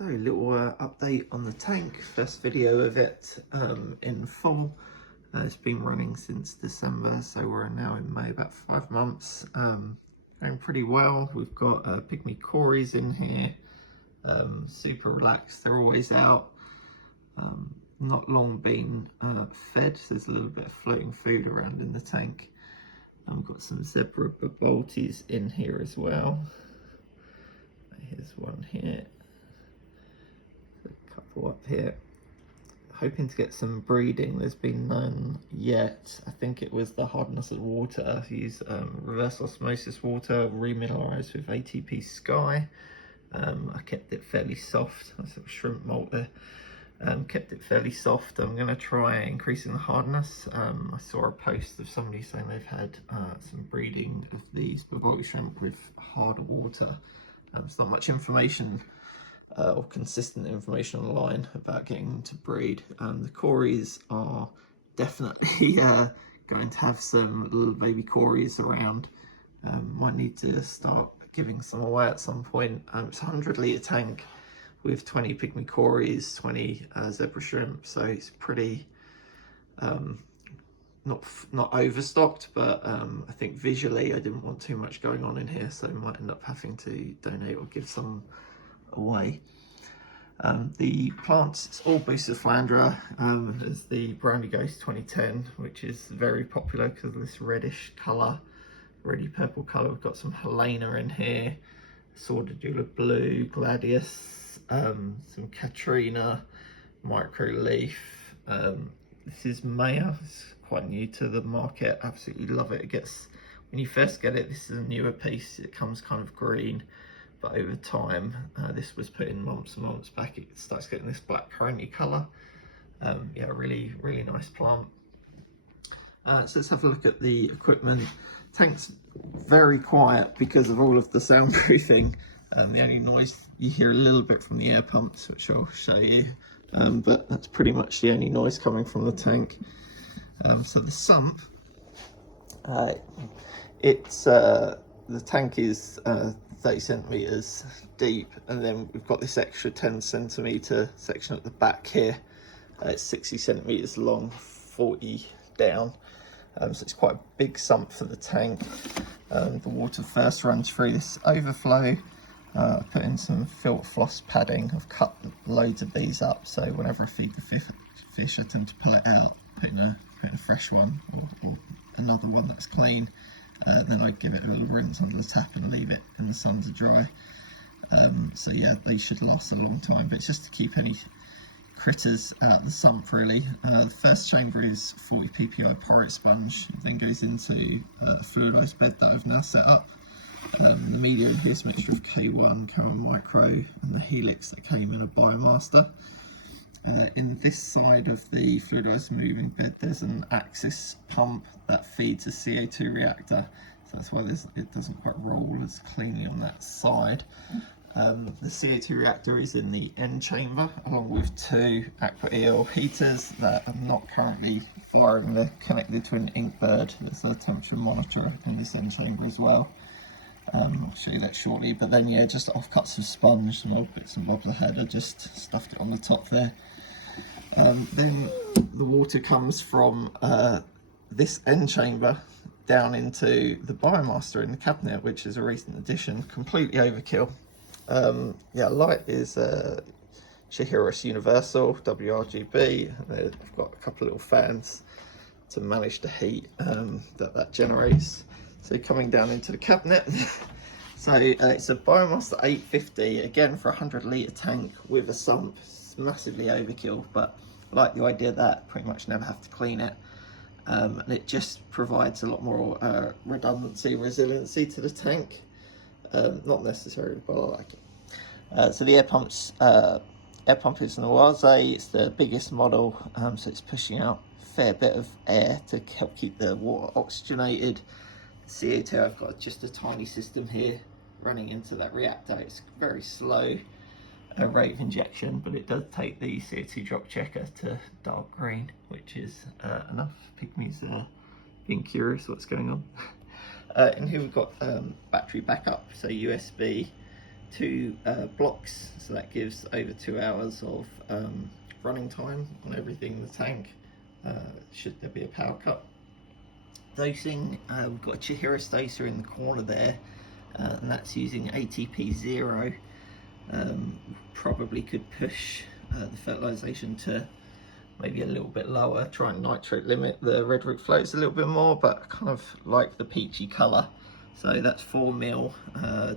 So, a little update on the tank. First video of it in full. It's been running since December, so we're now in May, about 5 months. Going pretty well. We've got pygmy cories in here, super relaxed. They're always out. Not long been fed. There's a little bit of floating food around in the tank. And we've got some zebra baboltes in here as well. Here's one here. A couple up here. Hoping to get some breeding. There's been none yet. I think it was the hardness of the water. I use reverse osmosis water, remineralized with ATP Sky. I kept it fairly soft. I sort of shrimp malt there. Kept it fairly soft. I'm going to try increasing the hardness. I saw a post of somebody saying they've had some breeding of these babote shrimp with harder water. There's not much information or consistent information online about getting them to breed. The cories are definitely going to have some little baby cories around. Might need to start giving some away at some point. It's a 100-litre tank with 20 pygmy cories, 20 zebra shrimp, so it's pretty not overstocked, but I think visually I didn't want too much going on in here, so I might end up having to donate or give some away. The plants, it's all Bucephalandra. There's the Brownie Ghost 2010, which is very popular because of this reddish colour, reddy purple colour. We've got some Helena in here, Swordadula Blue, Gladius, some Katrina, Micro Leaf. This is Maya. It's quite new to the market. Absolutely love it. It gets, when you first get it, this is a newer piece. It comes kind of green, but over time, this was put in months and months back, it starts getting this black curranty colour. Yeah, really nice plant. So let's have a look at the equipment. Tank's very quiet because of all of the soundproofing. The only noise you hear a little bit from the air pumps, which I'll show you, but that's pretty much the only noise coming from the tank. So the sump, the tank is 30 centimeters deep, and then we've got this extra 10 centimeter section at the back here. It's 60 centimeters long, 40 down. So it's quite a big sump for the tank. The water first runs through this overflow. I put in some filter floss padding. I've cut loads of these up, so whenever I feed the fish I tend to pull it out, put in a fresh one or another one that's clean. Then I give it a little rinse under the tap and leave it in the sun to dry. So yeah, these should last a long time, but it's just to keep any critters out of the sump really. The first chamber is 40 ppi porate sponge. It then goes into a fluidised bed that I've now set up. The medium here's a mixture of K1, K1 Micro, and the Helix that came in a Biomaster. In this side of the fluidised moving bed, there's an Axis pump that feeds a CO2 reactor, so that's why it doesn't quite roll as cleanly on that side. The CO2 reactor is in the end chamber, along with 2 Aqua EL heaters that are not currently firing. They're connected to an Inkbird. There's a temperature monitor in this end chamber as well. I'll show you that shortly, but then yeah, just offcuts of sponge and odd bits and bobs I had. I just stuffed it on the top there. Then the water comes from this end chamber down into the Biomaster in the cabinet, which is a recent addition, completely overkill. Yeah, light is Shihiros Universal WRGB. I've got a couple of little fans to manage the heat that generates. So coming down into the cabinet, so it's a Biomaster 850, again for a 100-litre tank with a sump. It's massively overkill, but I like the idea that I pretty much never have to clean it. And it just provides a lot more redundancy, resiliency to the tank. Not necessarily, but I like it. So the air pump is an Oase. It's the biggest model, so it's pushing out a fair bit of air to help keep the water oxygenated. CO2, I've got just a tiny system here running into that reactor. It's very slow rate of injection, but it does take the CO2 drop checker to dark green, which is enough. Pygmies being curious what's going on. In here we've got battery backup, so USB 2 blocks, so that gives over 2 hours of running time on everything in the tank, should there be a power cut. Dosing, we've got a Chihiro stacer in the corner there, and that's using ATP 0. Probably could push the fertilisation to maybe a little bit lower, try and nitrate limit the red root floats a little bit more, but I kind of like the peachy colour. So that's 4 mil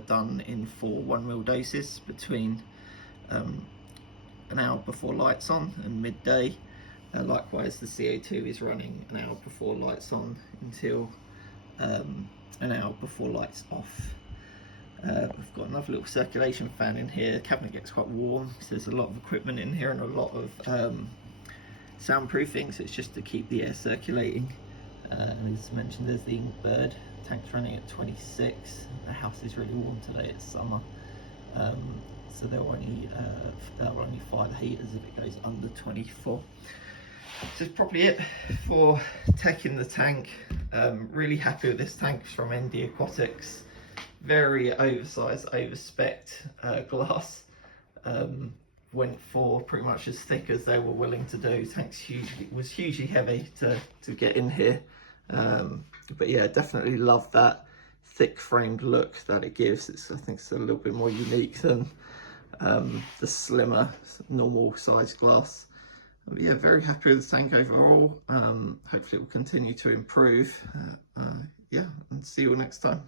done in 4 1 mil doses between an hour before lights on and midday. Likewise, the CO2 is running an hour before lights on until an hour before lights off. We've got another little circulation fan in here. The cabinet gets quite warm, so there's a lot of equipment in here and a lot of soundproofing, so it's just to keep the air circulating. And as mentioned, there's the ink bird. Tank's running at 26. The house is really warm today, it's summer. So they'll only fire the heaters if it goes under 24. So that's probably it for tech in the tank. Really happy with this tank from ND Aquatics. Very oversized, over-spec'd glass. Went for pretty much as thick as they were willing to do. Tank's was hugely heavy to get in here. But yeah, definitely love that thick framed look that it gives. I think it's a little bit more unique than the slimmer normal size glass. But yeah, very happy with the tank overall. Hopefully it will continue to improve. Yeah, and see you all next time.